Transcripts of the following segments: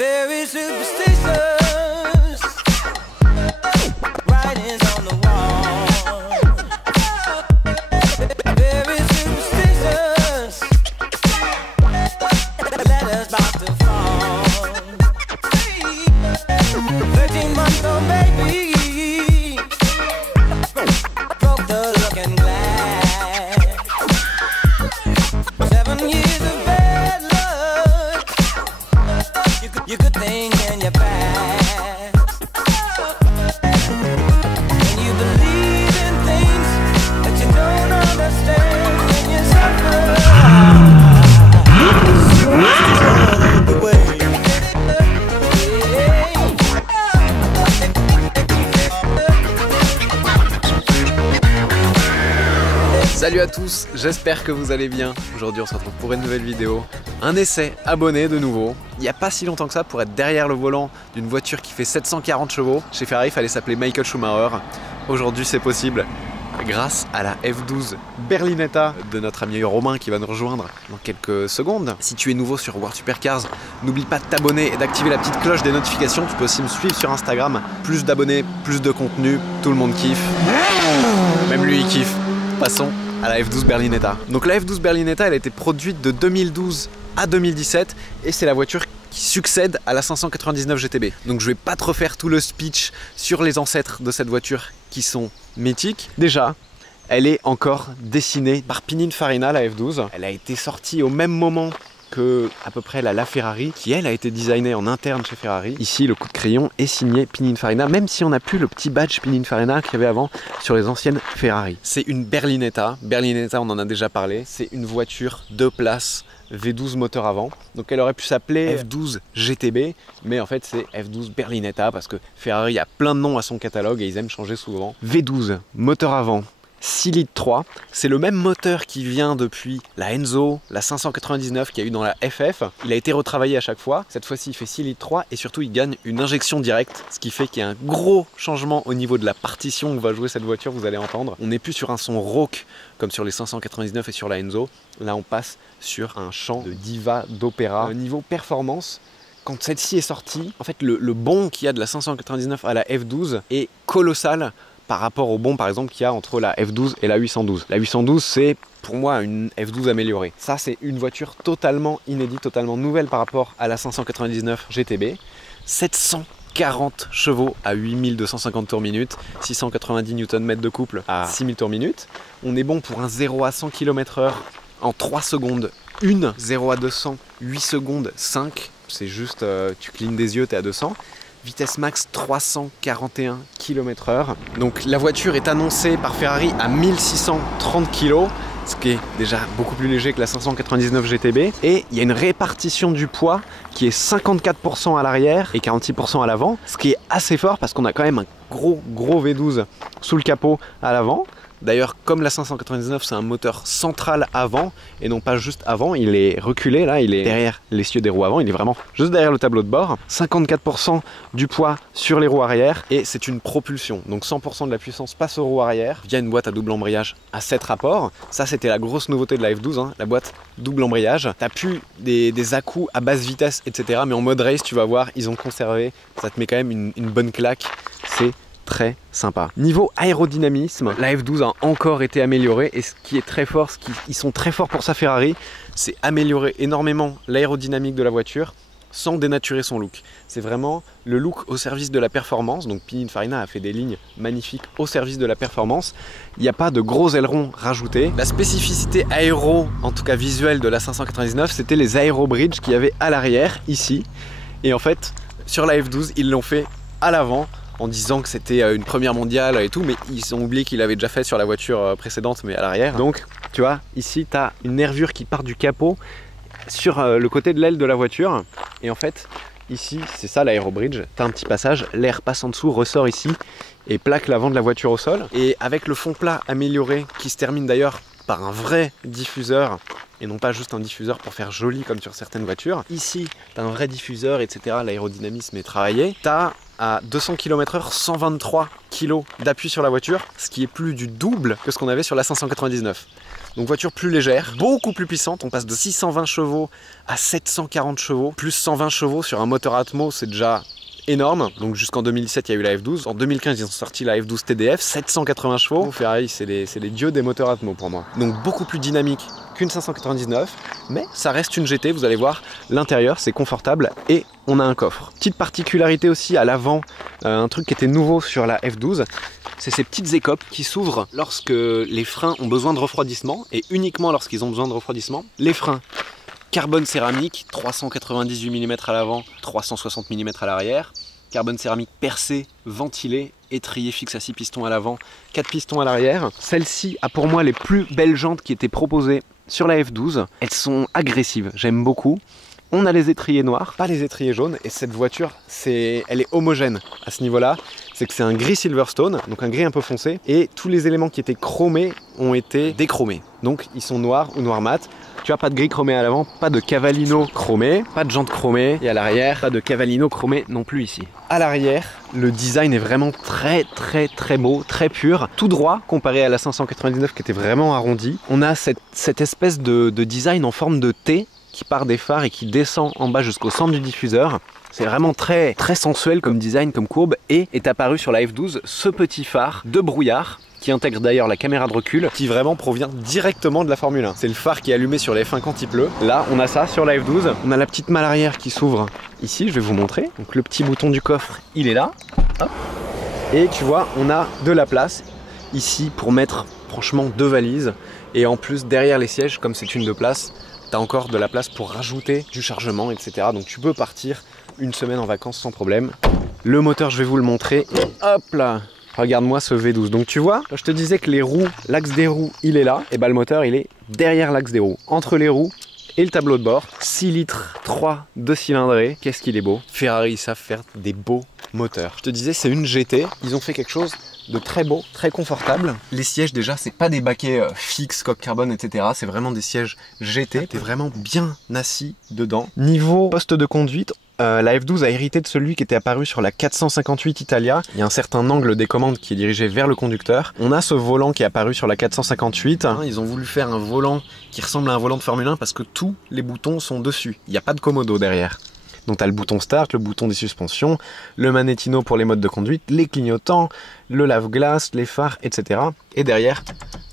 Very superstitious, writings on the wall. Very superstitious, letters about to fall. 13-month old baby broke the looking glass. 7 years of bad luck, you could think in your past. And you believe in things that you don't understand when you suffer. The way. Salut à tous, j'espère que vous allez bien. Aujourd'hui on se retrouve pour une nouvelle vidéo. Un essai abonné de nouveau. Il n'y a pas si longtemps que ça pour être derrière le volant d'une voiture qui fait 740 chevaux. Chez Ferrari, il fallait s'appeler Michael Schumacher. Aujourd'hui c'est possible grâce à la F12 Berlinetta de notre ami Romain qui va nous rejoindre dans quelques secondes. Si tu es nouveau sur World Supercars, n'oublie pas de t'abonner et d'activer la petite cloche des notifications. Tu peux aussi me suivre sur Instagram. Plus d'abonnés, plus de contenu, tout le monde kiffe. Même lui il kiffe. Passons à la F12 Berlinetta. Donc la F12 Berlinetta, elle a été produite de 2012 à 2017 et c'est la voiture qui succède à la 599 GTB. Donc je vais pas te refaire tout le speech sur les ancêtres de cette voiture qui sont mythiques. Déjà, elle est encore dessinée par Pininfarina, la F12. Elle a été sortie au même moment que à peu près la LaFerrari, qui elle a été designée en interne chez Ferrari. Ici le coup de crayon est signé Pininfarina, même si on n'a plus le petit badge Pininfarina qu'il y avait avant sur les anciennes Ferrari. C'est une Berlinetta. Berlinetta, on en a déjà parlé. C'est une voiture 2 places V12 moteur avant. Donc elle aurait pu s'appeler F12 GTB, mais en fait c'est F12 Berlinetta parce que Ferrari a plein de noms à son catalogue et ils aiment changer souvent. V12 moteur avant, 6 litres 3, c'est le même moteur qui vient depuis la Enzo, la 599 qu'il y a eu dans la FF. Il a été retravaillé à chaque fois. Cette fois-ci il fait 6 litres 3 et surtout il gagne une injection directe, ce qui fait qu'il y a un gros changement au niveau de la partition où va jouer cette voiture, vous allez entendre. On n'est plus sur un son rauque comme sur les 599 et sur la Enzo. Là on passe sur un chant de diva, d'opéra. Niveau performance, quand celle-ci est sortie, en fait le bond qu'il y a de la 599 à la F12 est colossal par rapport au bond par exemple qu'il y a entre la F12 et la 812. La 812 c'est pour moi une F12 améliorée. Ça c'est une voiture totalement inédite, totalement nouvelle par rapport à la 599 GTB. 740 chevaux à 8250 tours minute, 690 Nm de couple à 6000 tours minute. On est bon pour un 0 à 100 km/h en 3 secondes 1, 0 à 200, 8 secondes 5. C'est juste, tu clignes des yeux, t'es à 200. Vitesse max 341 km/h. Donc la voiture est annoncée par Ferrari à 1630 kg, ce qui est déjà beaucoup plus léger que la 599 GTB. Et il y a une répartition du poids qui est 54% à l'arrière et 46% à l'avant, ce qui est assez fort parce qu'on a quand même un gros V12 sous le capot à l'avant. D'ailleurs, comme la 599, c'est un moteur central avant et non pas juste avant, il est reculé là, il est derrière l'essieu des roues avant, il est vraiment juste derrière le tableau de bord. 54% du poids sur les roues arrière et c'est une propulsion. Donc 100% de la puissance passe aux roues arrière via une boîte à double embrayage à 7 rapports. Ça, c'était la grosse nouveauté de la F12, hein, la boîte double embrayage. T'as plus des à-coups à basse vitesse, etc. Mais en mode race, tu vas voir, ils ont conservé. Ça te met quand même une bonne claque. C'est très sympa. Niveau aérodynamisme, la F12 a encore été améliorée et ce qui est très fort, ils sont très forts pour ça Ferrari, c'est améliorer énormément l'aérodynamique de la voiture sans dénaturer son look. C'est vraiment le look au service de la performance. Donc Pininfarina a fait des lignes magnifiques au service de la performance. Il n'y a pas de gros ailerons rajoutés. La spécificité aéro, en tout cas visuelle de la 599, c'était les aérobridges qu'il y avait à l'arrière, ici. Et en fait, sur la F12, ils l'ont fait à l'avant, en disant que c'était une première mondiale et tout, mais ils ont oublié qu'il avait déjà fait sur la voiture précédente, mais à l'arrière. Donc, tu vois, ici, tu as une nervure qui part du capot sur le côté de l'aile de la voiture. Et en fait, ici, c'est ça l'aérobridge. Tu as un petit passage, l'air passe en dessous, ressort ici et plaque l'avant de la voiture au sol. Et avec le fond plat amélioré, qui se termine d'ailleurs par un vrai diffuseur, et non pas juste un diffuseur pour faire joli comme sur certaines voitures. Ici, tu as un vrai diffuseur, etc. L'aérodynamisme est travaillé. Tu as à 200 km/h 123 kg d'appui sur la voiture, ce qui est plus du double que ce qu'on avait sur la 599. Donc voiture plus légère, beaucoup plus puissante. On passe de 620 chevaux à 740 chevaux, plus 120 chevaux sur un moteur Atmo, c'est déjà énorme. Donc jusqu'en 2017, il y a eu la F12. En 2015, ils ont sorti la F12 TDF, 780 chevaux. Ferrari, c'est les dieux des moteurs Atmo pour moi. Donc beaucoup plus dynamique qu'une 599, mais ça reste une GT. Vous allez voir, l'intérieur, c'est confortable et on a un coffre. Petite particularité aussi à l'avant, un truc qui était nouveau sur la F12, c'est ces petites écopes qui s'ouvrent lorsque les freins ont besoin de refroidissement et uniquement lorsqu'ils ont besoin de refroidissement. Les freins carbone céramique, 398 mm à l'avant, 360 mm à l'arrière. Carbone céramique percé, ventilé, étrier fixe à 6 pistons à l'avant, 4 pistons à l'arrière. Celle-ci a pour moi les plus belles jantes qui étaient proposées sur la F12. Elles sont agressives, j'aime beaucoup. On a les étriers noirs, pas les étriers jaunes, et cette voiture, elle est homogène à ce niveau-là. C'est que c'est un gris Silverstone, donc un gris un peu foncé, et tous les éléments qui étaient chromés ont été déchromés. Donc ils sont noirs ou noir mat. Tu as pas de gris chromé à l'avant, pas de cavallino chromé, pas de jantes chromées, et à l'arrière, pas de cavallino chromé non plus ici. À l'arrière, le design est vraiment très beau, très pur, tout droit comparé à la 599 qui était vraiment arrondi. On a cette espèce de design en forme de T qui part des phares et qui descend en bas jusqu'au centre du diffuseur. C'est vraiment très sensuel comme design, comme courbe, et est apparu sur la F12 ce petit phare de brouillard qui intègre d'ailleurs la caméra de recul, qui vraiment provient directement de la Formule 1. C'est le phare qui est allumé sur les F1 quand il pleut. Là, on a ça sur la F12. On a la petite malle arrière qui s'ouvre ici, je vais vous montrer. Donc le petit bouton du coffre, il est là. Hop. Et tu vois, on a de la place ici pour mettre franchement 2 valises. Et en plus, derrière les sièges, comme c'est une 2 places, tu as encore de la place pour rajouter du chargement, etc. Donc tu peux partir une semaine en vacances sans problème. Le moteur, je vais vous le montrer. Hop là! Regarde-moi ce V12. Donc tu vois, je te disais que les roues, l'axe des roues, il est là. Et bah le moteur, il est derrière l'axe des roues. Entre les roues et le tableau de bord. 6 litres 3 de cylindrée. Qu'est-ce qu'il est beau. Ferrari, ils savent faire des beaux moteurs. Je te disais, c'est une GT. Ils ont fait quelque chose de très beau, très confortable. Les sièges déjà, c'est pas des baquets fixes, coque carbone, etc. C'est vraiment des sièges GT. T'es vraiment bien assis dedans. Niveau poste de conduite, la F12 a hérité de celui qui était apparu sur la 458 Italia. Il y a un certain angle des commandes qui est dirigé vers le conducteur. On a ce volant qui est apparu sur la 458. Ils ont voulu faire un volant qui ressemble à un volant de Formule 1 parce que tous les boutons sont dessus. Il n'y a pas de commodo derrière. Donc tu as le bouton start, le bouton des suspensions, le magnétino pour les modes de conduite, les clignotants, le lave-glace, les phares, etc. Et derrière,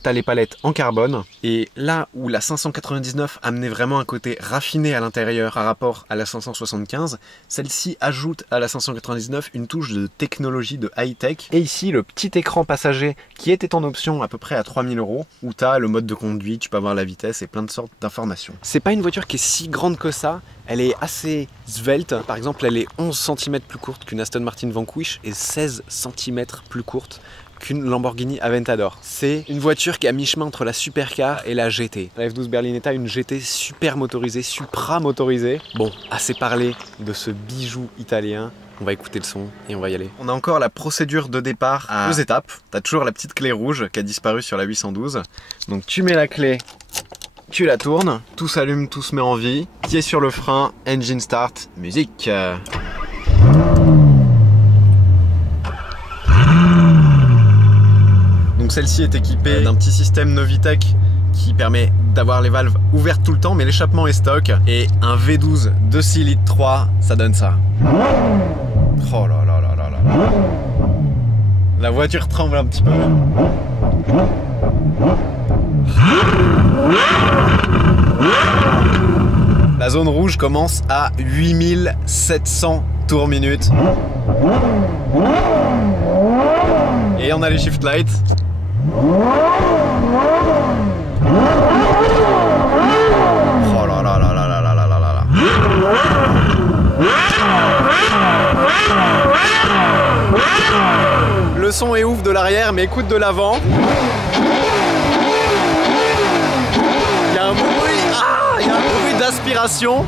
tu as les palettes en carbone. Et là où la 599 amenait vraiment un côté raffiné à l'intérieur par rapport à la 575, celle-ci ajoute à la 599 une touche de technologie de high-tech. Et ici, le petit écran passager qui était en option à peu près à 3000 €, où tu as le mode de conduite, tu peux avoir la vitesse et plein de sortes d'informations. C'est pas une voiture qui est si grande que ça, elle est assez svelte. Par exemple, elle est 11 cm plus courte qu'une Aston Martin Vanquish et 16 cm plus courte qu'une Lamborghini Aventador. C'est une voiture qui est à mi-chemin entre la supercar et la GT. La F12 Berlinetta, une GT super motorisée, supra motorisée. Bon, assez parlé de ce bijou italien. On va écouter le son et on va y aller. On a encore la procédure de départ à 2 étapes. T'as toujours la petite clé rouge qui a disparu sur la 812. Donc tu mets la clé, tu la tournes, tout s'allume, tout se met en vie. Pied sur le frein, engine start, musique. Donc celle-ci est équipée d'un petit système Novitec qui permet d'avoir les valves ouvertes tout le temps, mais l'échappement est stock. Et un V12 de 6 litres 3, ça donne ça. Oh là là là là là. La voiture tremble un petit peu. La zone rouge commence à 8700 tours minute. Et on a les shift lights. Oh là là là là là là là là là. Le son est ouf de l'arrière, mais écoute de l'avant. Il y a un bruit, il y a un bruit d'aspiration.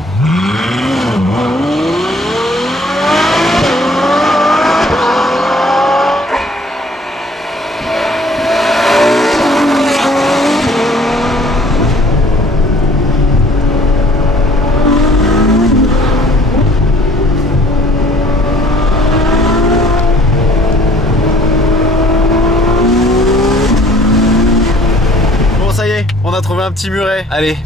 On a a trouvé un petit muret. Allez.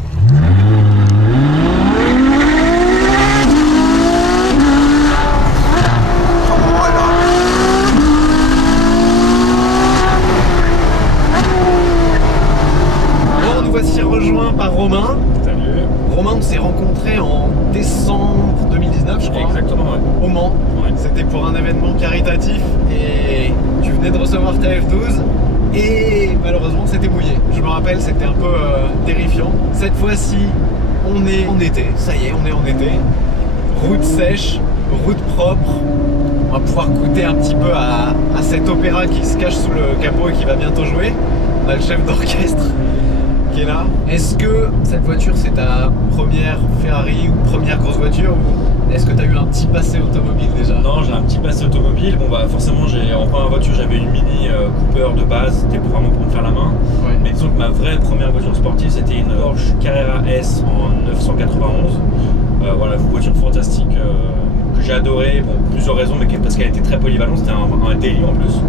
Bon, nous voici rejoints par Romain. Salut. Romain, on s'est rencontrés en décembre 2019, je crois. Exactement, ouais. Au Mans. Ouais. C'était pour un événement caritatif et tu venais de recevoir ta F12 et malheureusement c'était mouillé. Je me rappelle, c'était un peu terrifiant. Cette fois-ci, on est en été. Ça y est, on est en été. Route sèche, route propre. On va pouvoir goûter un petit peu à cet opéra qui se cache sous le capot et qui va bientôt jouer. On a le chef d'orchestre qui est là. Est-ce que cette voiture c'est ta première Ferrari ou première grosse voiture ou est-ce que tu as eu un petit passé automobile déjà? Non, j'ai un petit passé automobile. Bon bah forcément, en première voiture, j'avais une Mini Cooper de base. C'était vraiment pour me faire la main. Ouais. Mais disons que ma vraie première voiture sportive, c'était une Porsche Carrera S en 991. Voilà, une voiture fantastique que j'ai adorée. Bon, plusieurs raisons, mais parce qu'elle était très polyvalente. C'était un daily en plus.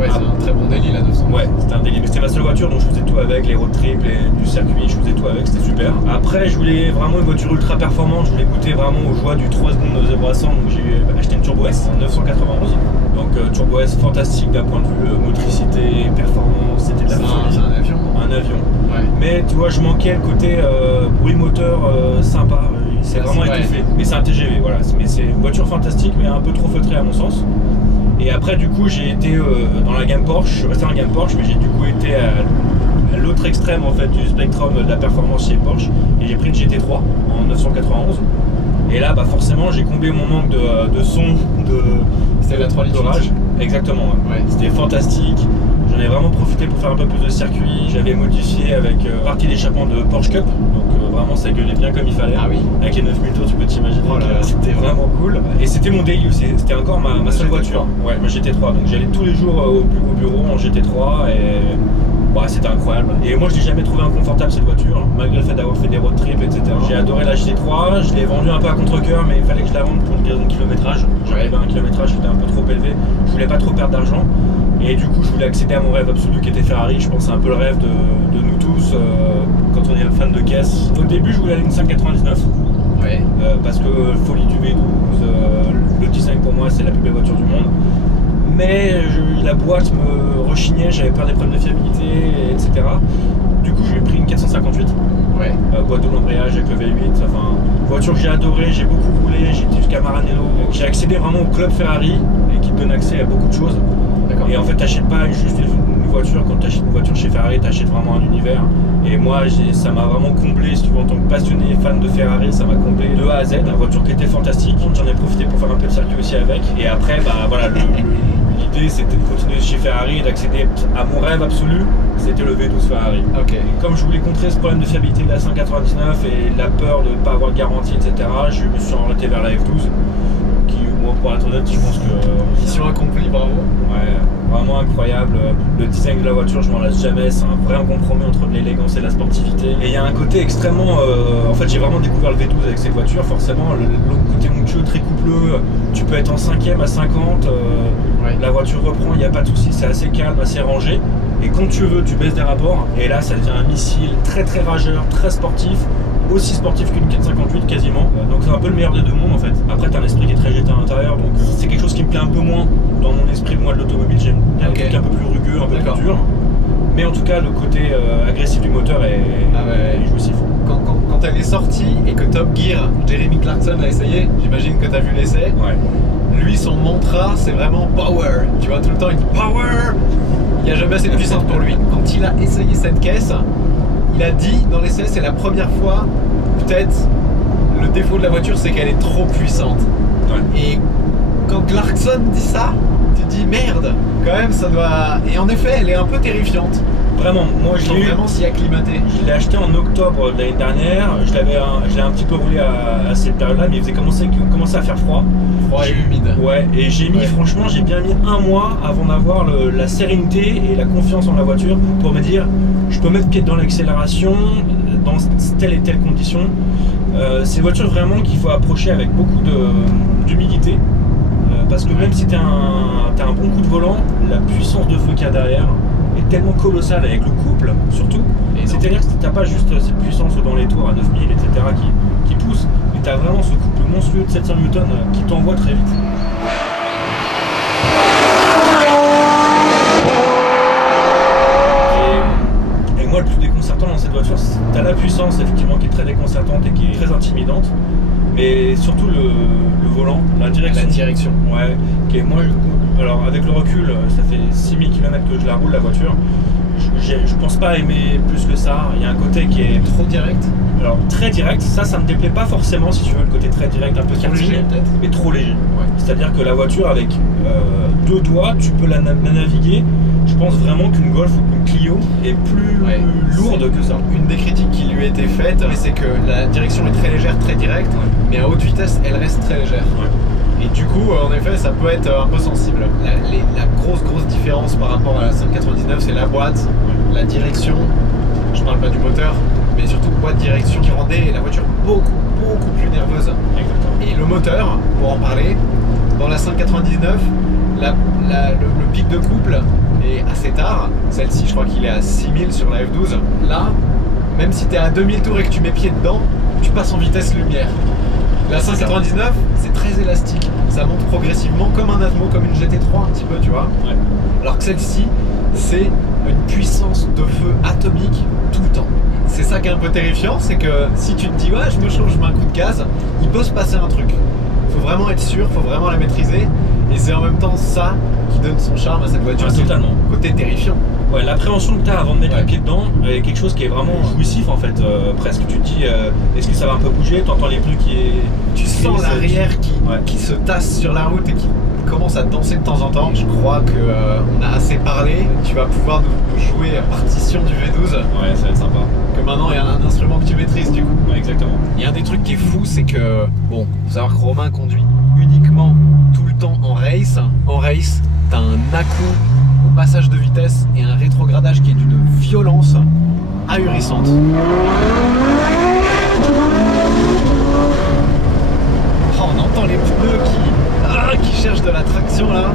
Ouais, c'est un très bon daily la 900. Ouais, c'était un daily, mais c'était ma seule voiture, donc je faisais tout avec, les road trips, du circuit, je faisais tout avec, c'était super. Après, je voulais vraiment une voiture ultra performante, je voulais goûter vraiment aux joies du 3 secondes de 0 à 100, donc j'ai acheté une Turbo S en 991. Donc Turbo S fantastique d'un point de vue motricité, performance, c'était de la folie. C'est un avion. Un avion. Ouais. Mais tu vois, je manquais le côté bruit moteur sympa, c'est vraiment étouffé. Mais c'est un TGV, voilà, mais c'est une voiture fantastique, mais un peu trop feutrée à mon sens. Et après, du coup, j'ai été dans la gamme Porsche. Je suis resté dans la gamme Porsche, mais j'ai du coup été à l'autre extrême en fait du spectrum de la performance chez Porsche. Et j'ai pris une GT3 en 991. Et là, bah forcément, j'ai comblé mon manque de son, C'était la 3 litres. Exactement. Ouais. C'était fantastique. J'en ai vraiment profité pour faire un peu plus de circuit. J'avais modifié avec partie d'échappement de Porsche Cup. Donc vraiment, ça gueulait bien comme il fallait. Ah oui. Avec les 9000 tours, tu peux t'imaginer. Oh là là. C'était vraiment cool. Et c'était mon daily aussi. C'était encore ma seule voiture. Ouais, ma GT3. Donc j'allais tous les jours au bureau en GT3 et bah, c'était incroyable. Et moi, je n'ai jamais trouvé inconfortable cette voiture, malgré le fait d'avoir fait des road trips, etc. J'ai adoré la GT3. Je l'ai vendue un peu à contre-cœur, mais il fallait que je la vende pour une raison de kilométrage. J'arrivais à un kilométrage qui était un peu trop élevé. Je voulais pas trop perdre d'argent. Et du coup, je voulais accéder à mon rêve absolu qui était Ferrari. Je pense que c'est un peu le rêve de nous tous quand on est fan de caisse. Au début, je voulais aller une 599. Ouais. Parce que folie du V12, le design pour moi, c'est la plus belle voiture du monde. Mais la boîte me rechignait, j'avais peur des problèmes de fiabilité, etc. Du coup, j'ai pris une 458. Ouais. Boîte double embrayage avec le V8. Enfin, voiture que j'ai adorée, j'ai beaucoup roulé, j'étais jusqu'à Maranello. J'ai accédé vraiment au club Ferrari et qui te donne accès à beaucoup de choses. D'accord. Et en fait, t'achètes pas juste une voiture. Quand t'achètes une voiture chez Ferrari, t'achètes vraiment un univers. Et moi, ça m'a vraiment comblé, si tu veux, en tant que passionné fan de Ferrari, ça m'a comblé de A à Z. La voiture qui était fantastique. J'en ai profité pour faire un peu de circuit aussi avec. Et après, bah voilà, l'idée c'était de continuer chez Ferrari et d'accéder à mon rêve absolu, c'était le V12 Ferrari. Ok. Et comme je voulais contrer ce problème de fiabilité de la 599 et la peur de ne pas avoir de garantie, etc., je me suis orienté vers la F12. Qui, moi, pour être honnête, je pense que. Mission accomplie, bravo. Ouais, vraiment incroyable. Le design de la voiture, je m'en lasse jamais. C'est un vrai compromis entre l'élégance et la sportivité. Et il y a un côté extrêmement. En fait, j'ai vraiment découvert le V12 avec cette voiture. Forcément, l'autre côté monteux, très coupleux. Tu peux être en 5ème à 50. Ouais. La voiture reprend, il n'y a pas de souci. C'est assez calme, assez rangé. Et quand tu veux, tu baisses des rapports. Et là, ça devient un missile très très rageur, très sportif. Aussi sportif qu'une 458 quasiment. Donc c'est un peu le meilleur des deux mondes en fait. Après t'as un esprit qui est très jeté à l'intérieur, donc c'est quelque chose qui me plaît un peu moins dans mon esprit moi de l'automobile. J'aime bien les trucs un peu plus rugueux, un peu plus dur. Mais en tout cas le côté agressif du moteur est jouissif. Quand elle est sortie et que Top Gear, Jeremy Clarkson l'a essayé, j'imagine que tu as vu l'essai. Ouais. Lui son mantra c'est vraiment power. Tu vois tout le temps il dit power. Il n'y a jamais assez de puissance pour lui. Quand il a essayé cette caisse, il a dit dans l'essai, c'est la première fois, peut-être, le défaut de la voiture, c'est qu'elle est trop puissante. Ouais. Et quand Clarkson dit ça, tu te dis merde, quand même, ça doit. Et en effet, elle est un peu terrifiante. Vraiment, moi je Il faut l'ai eu. vraiment s'y acclimater. Je l'ai acheté en octobre de l'année dernière. Je l'ai un petit peu roulé à cette période-là, mais il faisait commencer à faire froid. Froid et humide. Ouais, et j'ai mis, franchement, j'ai bien mis un mois avant d'avoir la sérénité et la confiance en la voiture pour me dire, je peux mettre pied dans l'accélération dans telle et telle condition. C'est une voiture vraiment qu'il faut approcher avec beaucoup d'humilité. Parce que même si tu as un bon coup de volant, la puissance de feu qu'il y a derrière, est tellement colossal avec le couple, surtout. C'est-à-dire que t'as pas juste cette puissance dans les tours à 9000, etc. qui pousse, mais t'as vraiment ce couple monstrueux de 700 Newton qui t'envoie très vite. Et moi, le plus déconcertant dans cette voiture, t'as la puissance effectivement qui est très déconcertante et qui est très intimidante, mais surtout le volant, la direction. Ouais, qui est, moi, alors avec le recul, ça fait 6000 km que je la roule la voiture. Je pense pas aimer plus que ça. Il y a un côté qui est trop direct. Alors très direct, ça me déplaît pas forcément si tu veux, le côté très direct, un peu karting, mais trop léger. Ouais. C'est-à-dire que la voiture avec 2 doigts, tu peux la naviguer. Je pense vraiment qu'une Golf ou qu'une Clio est plus lourde que ça. Une des critiques qui lui a été faite, c'est que la direction est très légère, très directe, mais à haute vitesse, elle reste très légère. Ouais. Et du coup, en effet, ça peut être un peu sensible. La grosse différence par rapport à la 599, c'est la boîte, la direction. Je parle pas du moteur, mais surtout boîte direction qui rendait la voiture beaucoup plus nerveuse. Exactement. Et le moteur, pour en parler, dans la 599, le pic de couple est assez tard. Celle-ci, je crois qu'il est à 6000 sur la F12. Là, même si tu es à 2000 tours et que tu mets pied dedans, tu passes en vitesse lumière. La 599, c'est très élastique. Ça monte progressivement comme un Atmo, comme une GT3 un petit peu, tu vois. Ouais. Alors que celle-ci, c'est une puissance de feu atomique tout le temps. C'est ça qui est un peu terrifiant, c'est que si tu te dis ouais, je me change, je mets un coup de gaz, il peut se passer un truc. Faut vraiment être sûr, faut vraiment la maîtriser. Et c'est en même temps ça qui donne son charme à cette voiture. Ah, totalement. Côté terrifiant. Ouais, l'appréhension que tu as avant de mettre le pied dedans est quelque chose qui est vraiment jouissif en fait. Presque, tu te dis est-ce que ça va un peu bouger? Tu entends les pneus tu sens l'arrière qui se tasse sur la route et qui commence à danser de temps en temps. Je crois qu'on a assez parlé. Tu vas pouvoir nous jouer à partition du V12. Ouais, ça va être sympa. Que maintenant il y a un instrument que tu maîtrises du coup. Ouais, exactement. Il y a un des trucs qui est fou, c'est que bon, faut savoir que Romain conduit uniquement tout le temps en race. En race, t'as un à-coup au passage de vitesse et un rétrogradage qui est d'une violence ahurissante. Oh, on entend les pneus qui cherchent de la traction là.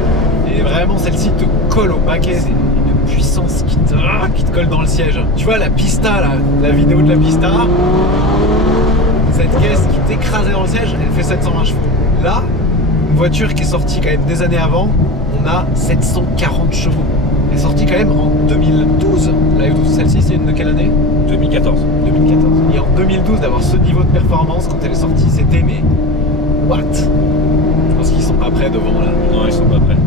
Et vraiment celle-ci te colle au paquet. C'est une puissance qui te colle dans le siège. Tu vois la Pista là, la vidéo de la Pista, cette caisse qui t'écrasait dans le siège, elle fait 720 chevaux. Là, une voiture qui est sortie quand même des années avant, on a 740 chevaux. Elle est sortie quand même en 2012. La F12, celle-ci, c'est une de quelle année? 2014. 2014. Et en 2012, d'avoir ce niveau de performance quand elle est sortie, c'était mais what? Je pense qu'ils sont pas prêts devant là. Non, ils sont pas prêts.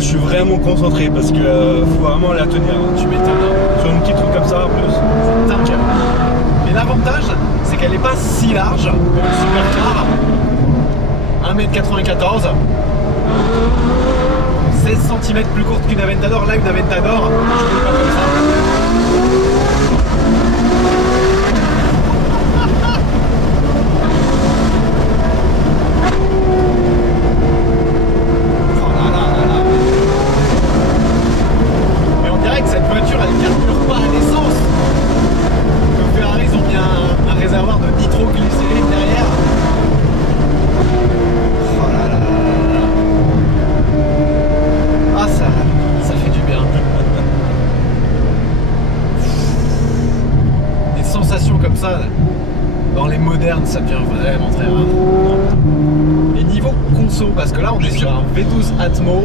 Je suis vraiment concentré parce que faut vraiment la tenir. Tu m'étonnes. Sur une petite route comme ça en plus. C'est dingue. Mais l'avantage, c'est qu'elle n'est pas si large comme une supercar. 1m94. 16 cm plus courte qu'une Aventador. Là, une Aventador, je ne pas comme ça. Cette voiture elle carbure pas à l'essence. Comme Ferrari, ils ont mis un réservoir de nitroglycérine derrière. Oh là là là là. Ah ça fait du bien. Des sensations comme ça dans les modernes, ça devient vraiment très rare. Et niveau conso, parce que là on est sur un V12 Atmo.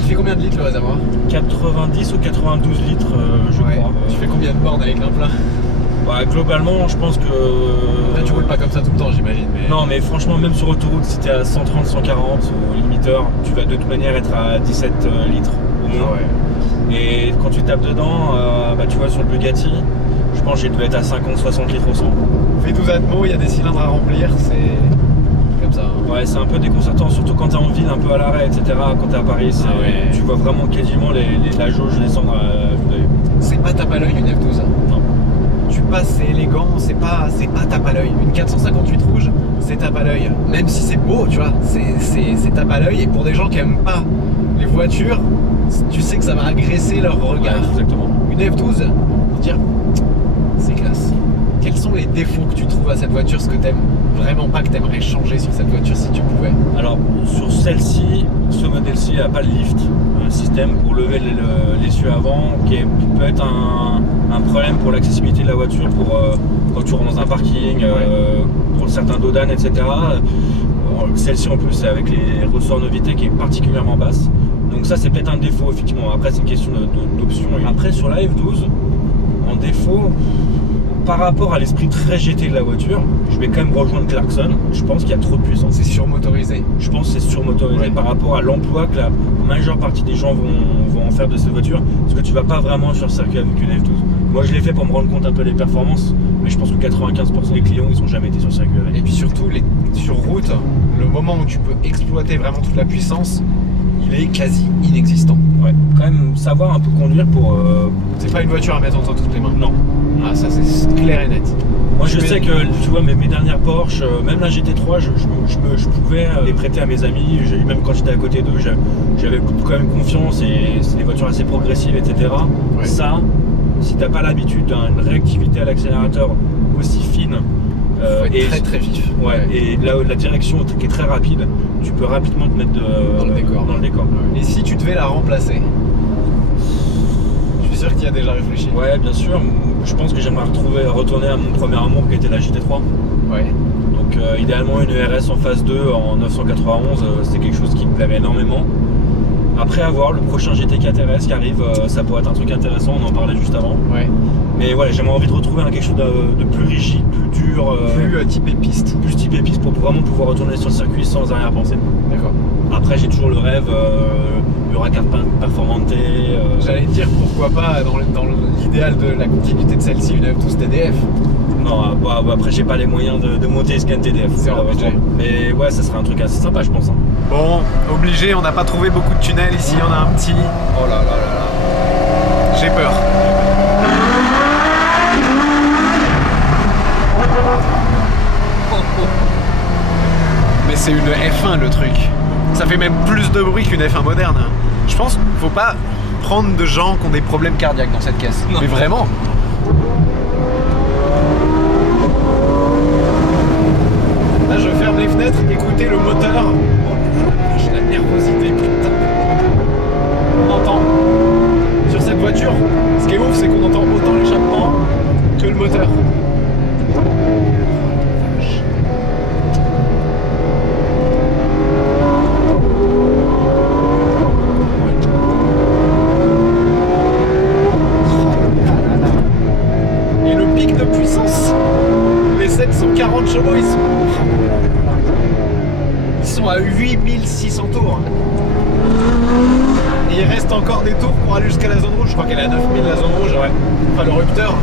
Tu fais combien de litres le réservoir? 90 ou 92 litres, je crois. Tu fais combien de bornes avec un plein? Bah, globalement, je pense que... Là, tu roules pas comme ça tout le temps, j'imagine. Mais... Non, mais franchement, même sur autoroute, si t'es à 130, 140 au limiteur, tu vas de toute manière être à 17 litres au moins. Ouais. Et quand tu tapes dedans, bah, tu vois, sur le Bugatti, Je pense que je devais être à 50-60 litres au 100. Fait 12 atmos, il y a des cylindres à remplir, c'est comme ça. Hein. Ouais, c'est un peu déconcertant, surtout quand t'es en ville, un peu à l'arrêt, etc. Quand t'es à Paris, ouais. Tu vois vraiment quasiment la jauge descendre à vue d'œil. C'est pas tape à l'œil une F12. Non. Tu passes, c'est élégant, c'est pas tape à l'œil. Une 458 rouge, c'est tape à l'œil. Même si c'est beau, tu vois, c'est tape à l'œil. Et pour des gens qui aiment pas les voitures, tu sais que ça va agresser leur regard. Ouais, exactement. Une F12, dire c'est classe. Quels sont les défauts que tu trouves à cette voiture, ce que t'aimes vraiment pas, que t'aimerais changer sur cette voiture si tu pouvais? Alors sur celle-ci, ce modèle-ci n'a pas le lift, un système pour lever l'essieu avant qui peut être un problème pour l'accessibilité de la voiture, pour quand tu rentres dans un parking, pour certains dodanes, etc. Celle-ci en plus c'est avec les ressorts Novitec qui est particulièrement basse. Donc ça c'est peut-être un défaut effectivement. Après c'est une question d'option. Après sur la F12, en défaut, par rapport à l'esprit très GT de la voiture, je vais quand même rejoindre Clarkson. Je pense qu'il y a trop de puissance. C'est surmotorisé. Je pense que c'est surmotorisé par rapport à l'emploi que la majeure partie des gens vont en faire de cette voiture. Parce que tu vas pas vraiment sur circuit avec une F12. Moi je l'ai fait pour me rendre compte un peu des performances, mais je pense que 95% des clients ils ont jamais été sur circuit avec. Et puis surtout sur route, le moment où tu peux exploiter vraiment toute la puissance, il est quasi inexistant. Ouais, quand même savoir un peu conduire pour... C'est pas une voiture à mettre entre toutes les mains. Non. Ah ça c'est clair et net. Moi je sais que tu vois mes dernières Porsche, même la GT3, je pouvais les prêter à mes amis, même quand j'étais à côté d'eux, j'avais quand même confiance et c'est des voitures assez progressives, etc. Ouais. Ça, si t'as pas l'habitude d'une réactivité à l'accélérateur aussi fine, faut être et très très vif. Ouais, et la direction qui est très rapide, tu peux rapidement te mettre dans le décor. Ouais. Et si tu devais la remplacer? Je suis sûr que tu y as déjà réfléchi. Ouais, bien sûr. Je pense que j'aimerais retourner à mon premier amour qui était la GT3. Ouais. Donc idéalement une ERS en phase 2 en 991, c'est quelque chose qui me plairait énormément. Après avoir le prochain GT4 RS qui arrive, ça pourrait être un truc intéressant, on en parlait juste avant. Ouais. Mais voilà, j'aimerais envie de retrouver quelque chose de plus rigide, plus dur. Plus typé piste. Plus typé piste pour vraiment pouvoir retourner sur le circuit sans arrière-pensée. D'accord. Après j'ai toujours le rêve, Huracan Performante. J'allais te dire pourquoi pas dans l'idéal de la continuité de celle-ci, une F12 TDF. Non, après j'ai pas les moyens de monter ce qu'un TDF. C'est hors budget. Mais ouais, ça serait un truc assez sympa je pense. Hein. Bon, obligé, on n'a pas trouvé beaucoup de tunnels ici, on a un petit. Oh là là là là. J'ai peur. Mais c'est une F1 le truc. Ça fait même plus de bruit qu'une F1 moderne. Je pense qu'il faut pas prendre de gens qui ont des problèmes cardiaques dans cette caisse. Non. Mais vraiment. Là je ferme les fenêtres, écoutez le moteur. J'ai la nervosité, putain. On entend sur cette voiture, ce qui est ouf c'est qu'on entend autant l'échappement que le moteur. Et le pic de puissance, les 740 chevaux ils sont à 8600 tours. Et il reste encore des tours pour aller jusqu'à la zone rouge. Je crois qu'elle est à 9000 la zone rouge, ouais. Enfin le rupteur.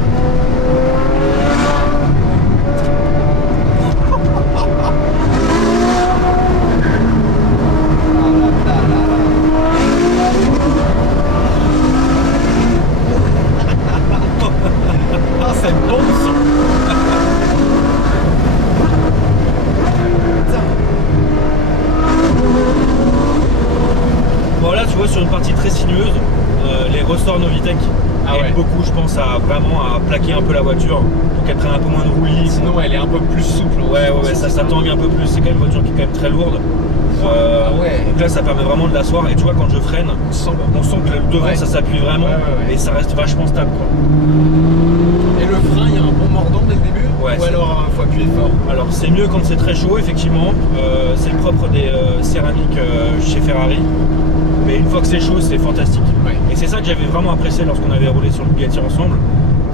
Ah, c'est bon son. Bon là tu vois sur une partie très sinueuse, les ressorts Novitec aident beaucoup je pense à plaquer un peu la voiture pour qu'elle prenne un peu moins de roulis. Sinon elle est un peu plus souple. Ouais ça tangue un peu plus, c'est quand même une voiture qui est quand même très lourde. Donc là ça permet vraiment de l'asseoir et tu vois quand je freine, on sent que le devant ça s'appuie vraiment et ça reste vachement stable quoi. Et le frein, il y a un bon mordant dès le début? Ou alors il faut appuyer fort? Alors c'est mieux quand c'est très chaud effectivement, c'est le propre des céramiques chez Ferrari. Mais une fois que c'est chaud, c'est fantastique. Ouais. Et c'est ça que j'avais vraiment apprécié lorsqu'on avait roulé sur le Bugatti ensemble.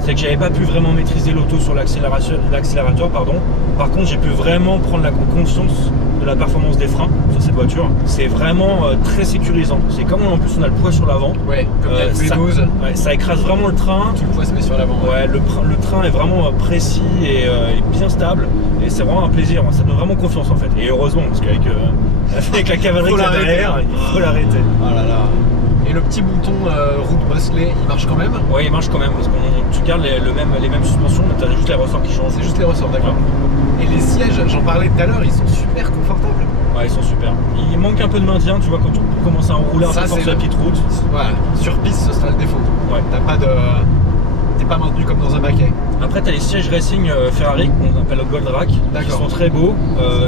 C'est que j'avais pas pu vraiment maîtriser l'auto sur l'accélérateur, pardon. Par contre, j'ai pu vraiment prendre la conscience de la performance des freins sur cette voiture. C'est vraiment très sécurisant. C'est comme en plus on a le poids sur l'avant. Ouais, comme il y a le V12. Ouais, ça écrase vraiment le train. Tout le poids se met sur l'avant. Ouais, le train est vraiment précis et bien stable. Et c'est vraiment un plaisir. Ça donne vraiment confiance en fait. Et heureusement, parce qu'avec avec la cavalerie qu'il y a derrière, il faut l'arrêter. Oh là là. Et le petit bouton route bosselée, il marche quand même? Ouais, il marche quand même parce que tu gardes les mêmes suspensions, mais tu as juste les ressorts qui changent. C'est juste les ressorts, d'accord. Et les sièges, j'en parlais tout à l'heure, ils sont super confortables. Ouais, ils sont super. Il manque un peu de maintien, tu vois, quand tu commences à enrouler un peu sur la petite route. Voilà, sur piste, ce sera le défaut. Ouais. T'es pas maintenu comme dans un baquet. Après, tu as les sièges racing Ferrari qu'on appelle le Gold Rack, qui sont très beaux,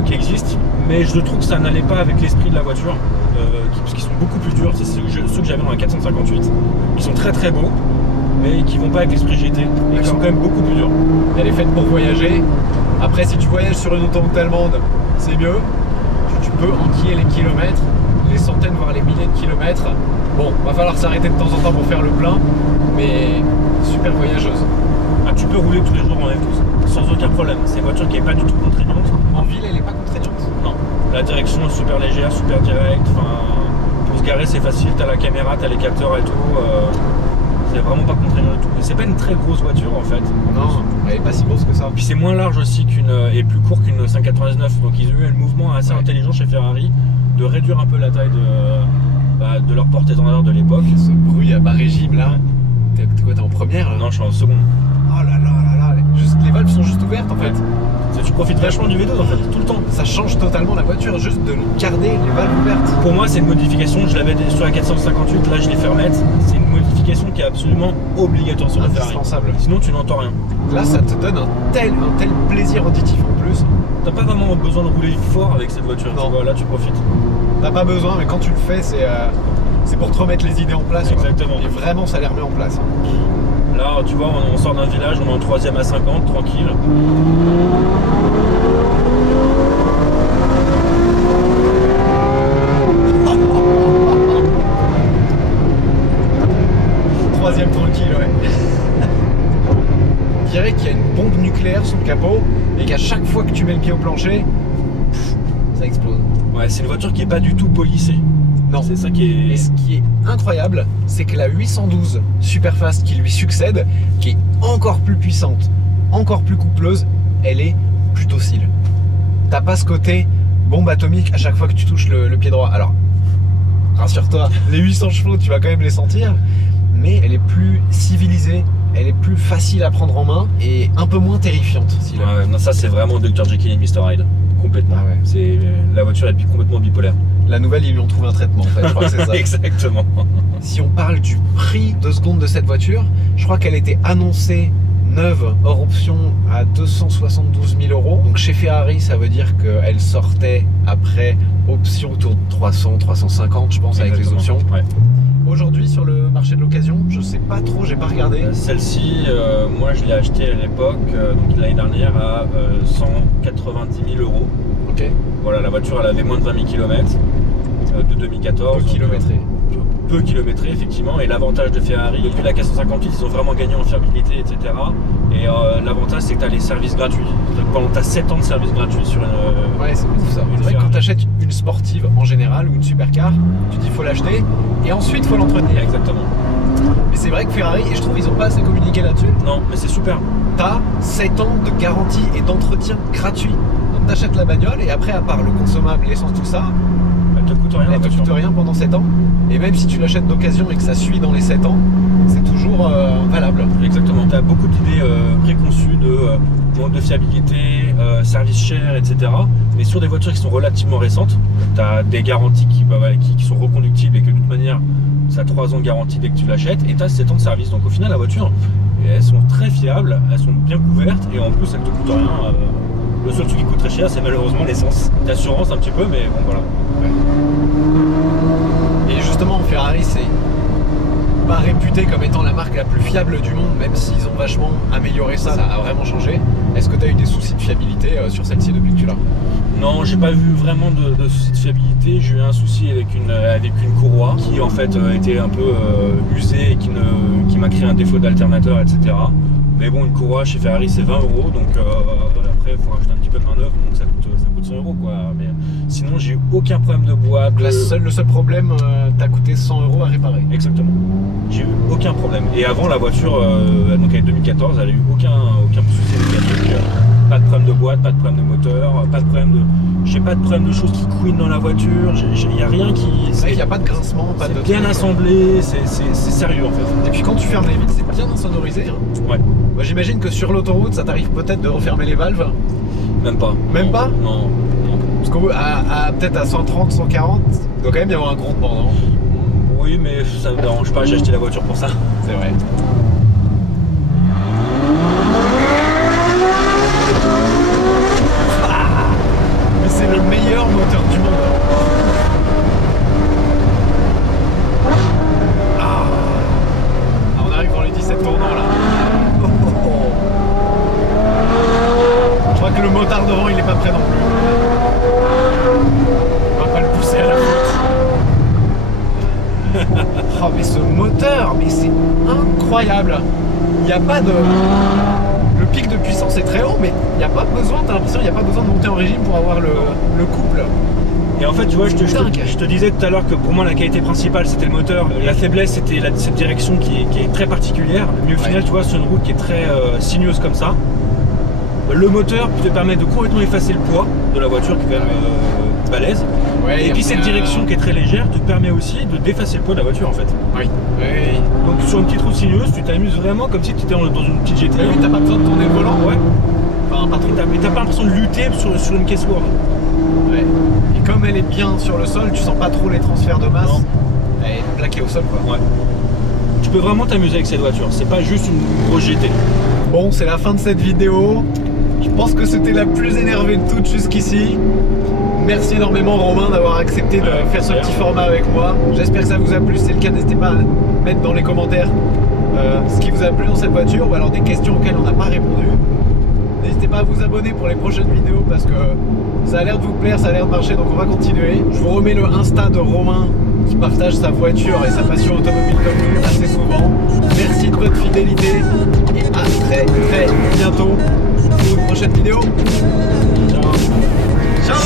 qui existent, mais je trouve que ça n'allait pas avec l'esprit de la voiture, parce qu'ils sont beaucoup plus durs. C'est ceux que j'avais dans la 458, qui sont très très beaux, mais qui vont pas avec l'esprit GT, et qui sont quand même beaucoup plus durs. Elle est faite pour voyager. Après, si tu voyages sur une autoroute allemande, c'est mieux. Tu peux enquiller les kilomètres, les centaines voire les milliers de kilomètres. Bon, va falloir s'arrêter de temps en temps pour faire le plein, mais super voyageuse. Ah, tu peux rouler tous les jours en F12 sans aucun problème. C'est une voiture qui est pas du tout contraignante. En ville, elle est pas contraignante. Non. La direction est super légère, super directe. Enfin, pour se garer, c'est facile. T'as la caméra, t'as les capteurs et tout. C'est vraiment pas contraignant du tout. Et c'est pas une très grosse voiture en fait. Non, elle est pas si grosse que ça. Puis c'est moins large aussi et plus court qu'une 599. Donc ils ont eu un mouvement assez intelligent chez Ferrari de réduire un peu la taille de leur porte-étendard de l'époque. Ce bruit à bas régime là. T'es quoi, t'es en première là? Non, je suis en seconde. Oh là là là là. Les valves sont juste ouvertes en fait. Tu profites vachement du V12 en fait, tout le temps. Ça change totalement la voiture, juste de garder les valves ouvertes. Pour moi, c'est une modification. Je l'avais sur la 458, là je l'ai fait remettre. C'est une modification qui est absolument obligatoire sur la Ferrari. Indispensable. Sinon, tu n'entends rien. Là, ça te donne un tel plaisir auditif en plus. T'as pas vraiment besoin de rouler fort avec cette voiture. Non. Tu vois, là tu profites. T'as pas besoin, mais quand tu le fais, c'est pour te remettre les idées en place. Exactement. Quoi. Et vraiment, ça les remet en place. Là, tu vois, on sort d'un village, on est en 3ème à 50, tranquille. Troisième tranquille, ouais. Je dirais qu'il y a une bombe nucléaire sous le capot et qu'à chaque fois que tu mets le pied au plancher, ça explose. Ouais, c'est une voiture qui est pas du tout polissée. Non, c'est ça qui est. Et ce qui est incroyable, c'est que la 812 Superfast qui lui succède, qui est encore plus puissante, encore plus coupleuse, elle est plus docile. T'as pas ce côté bombe atomique à chaque fois que tu touches le pied droit. Alors, rassure-toi, les 800 chevaux, tu vas quand même les sentir, mais elle est plus civilisée, elle est plus facile à prendre en main et un peu moins terrifiante. Si ouais, non, ça c'est vraiment Dr. Jekyll et Mr. Hyde. Complètement. Ah ouais. La voiture est complètement bipolaire. La nouvelle, ils lui ont trouvé un traitement en fait, je crois que c'est ça. Exactement. Si on parle du prix 2 secondes de cette voiture, je crois qu'elle était annoncée neuve hors option à 272 000 €. Donc chez Ferrari, ça veut dire qu'elle sortait après option autour de 300, 350 je pense. Exactement. Avec les options. Ouais. Aujourd'hui sur le marché de l'occasion, je sais pas trop, j'ai pas regardé. Celle-ci, moi je l'ai achetée à l'époque, donc l'année dernière à 190 000 €. Ok. Voilà, la voiture elle avait moins de 20 000 km de 2014. Peu kilométré. Peu kilométré effectivement, et l'avantage de Ferrari, depuis la 458 ils ont vraiment gagné en fiabilité, etc. Et l'avantage c'est que tu as les services gratuits. Pendant tu as 7 ans de services gratuits sur une. Ouais, c'est ouf ça. C'est vrai que quand tu achètes une sportive en général ou une supercar, tu dis faut l'acheter et ensuite faut l'entretenir. Exactement. Mais c'est vrai que Ferrari, et je trouve ils ont pas assez communiqué là-dessus. Non, mais c'est super. T'as 7 ans de garantie et d'entretien gratuit. Donc t'achètes la bagnole et après, à part le consommable, l'essence, tout ça, elle te coûte rien. Elle te coûte rien pendant 7 ans. Et même si tu l'achètes d'occasion et que ça suit dans les 7 ans, c'est toujours valable. Exactement. Tu as beaucoup d'idées préconçues de manque de fiabilité, service cher, etc. Mais sur des voitures qui sont relativement récentes, tu as des garanties qui sont reconductibles et que de toute manière, ça a 3 ans de garantie dès que tu l'achètes et tu as 7 ans de service. Donc au final, la voiture, elles sont très fiables, elles sont bien couvertes et en plus, elles ne te coûtent rien. Le seul truc qui coûte très cher, c'est malheureusement l'essence. L'assurance un petit peu, mais bon voilà. Et justement, Ferrari, c'est pas réputé comme étant la marque la plus fiable du monde, même s'ils ont vachement amélioré ça, ça a vraiment changé. Est-ce que tu as eu des soucis de fiabilité sur celle-ci depuis que tu l'as? Non, j'ai pas vu vraiment de soucis de fiabilité. J'ai eu un souci avec une courroie qui en fait était un peu usée et qui m'a créé un défaut d'alternateur, etc. Mais bon, une courroie chez Ferrari c'est 20 €, donc après il faut racheter un petit peu de main d'œuvre, donc ça coûte coûte 100 € quoi. Mais sinon, j'ai eu aucun problème de boîte. Le seul problème, t'as coûté 100 € à réparer. Exactement. J'ai eu aucun problème. Et avant, la voiture, donc elle est 2014, elle a eu aucun souci mécanique. Pas de problème de boîte, pas de problème de moteur, pas de problème de. J'ai pas de problème de choses qui couinent dans la voiture. Il n'y a rien qui. Il n'y a pas de grincement, pas de. Bien assemblé, c'est sérieux en fait. Et puis quand tu fermes les vitres, c'est bien insonorisé. Hein. Ouais. Bah, j'imagine que sur l'autoroute, ça t'arrive peut-être de refermer les valves. Même pas. Même pas? Non. Parce qu'à peut-être à 130, 140, il doit quand même y avoir un grondement, non? Oui, mais ça me dérange pas, j'ai acheté la voiture pour ça. C'est vrai. Mais c'est le meilleur moteur du monde. Ah, on arrive dans les 17 tournants là. Je crois que le motard devant il est pas prêt non plus. On va pas le pousser à la faute. Oh mais ce moteur, mais c'est incroyable. Il n'y a pas de... Le pic de puissance est très haut, mais il n'y a pas besoin, t'as l'impression qu'il n'y a pas besoin de monter en régime pour avoir le couple. Et en fait, tu vois, je te disais tout à l'heure que pour moi la qualité principale c'était le moteur. La faiblesse c'était cette direction qui est très particulière. Mais au final, tu vois, c'est une route qui est très sinueuse comme ça. Le moteur te permet de complètement effacer le poids de la voiture qui est quand même balèze. Ouais, et puis cette direction qui est très légère te permet aussi de d'effacer le poids de la voiture en fait. Oui. Oui. Donc sur une petite route sinueuse, tu t'amuses vraiment comme si tu étais dans une petite GT. Oui, t'as pas besoin de tourner le volant. Ouais. Enfin, pas trop. Mais t'as pas l'impression de lutter sur une caisse lourde. Ouais. Et comme elle est bien sur le sol, tu sens pas trop les transferts de masse. Non. Elle est plaquée au sol quoi. Ouais. Tu peux vraiment t'amuser avec cette voiture, c'est pas juste une grosse GT. Bon, c'est la fin de cette vidéo. Je pense que c'était la plus énervée de toutes jusqu'ici. Merci énormément Romain d'avoir accepté de faire ce petit format avec moi. J'espère que ça vous a plu. Si c'est le cas, n'hésitez pas à mettre dans les commentaires ce qui vous a plu dans cette voiture ou alors des questions auxquelles on n'a pas répondu. N'hésitez pas à vous abonner pour les prochaines vidéos parce que ça a l'air de vous plaire, ça a l'air de marcher, donc on va continuer. Je vous remets le Insta de Romain qui partage sa voiture et sa passion automobile comme nous assez souvent. Merci de votre fidélité et à très bientôt pour une prochaine vidéo. Ciao. Ciao.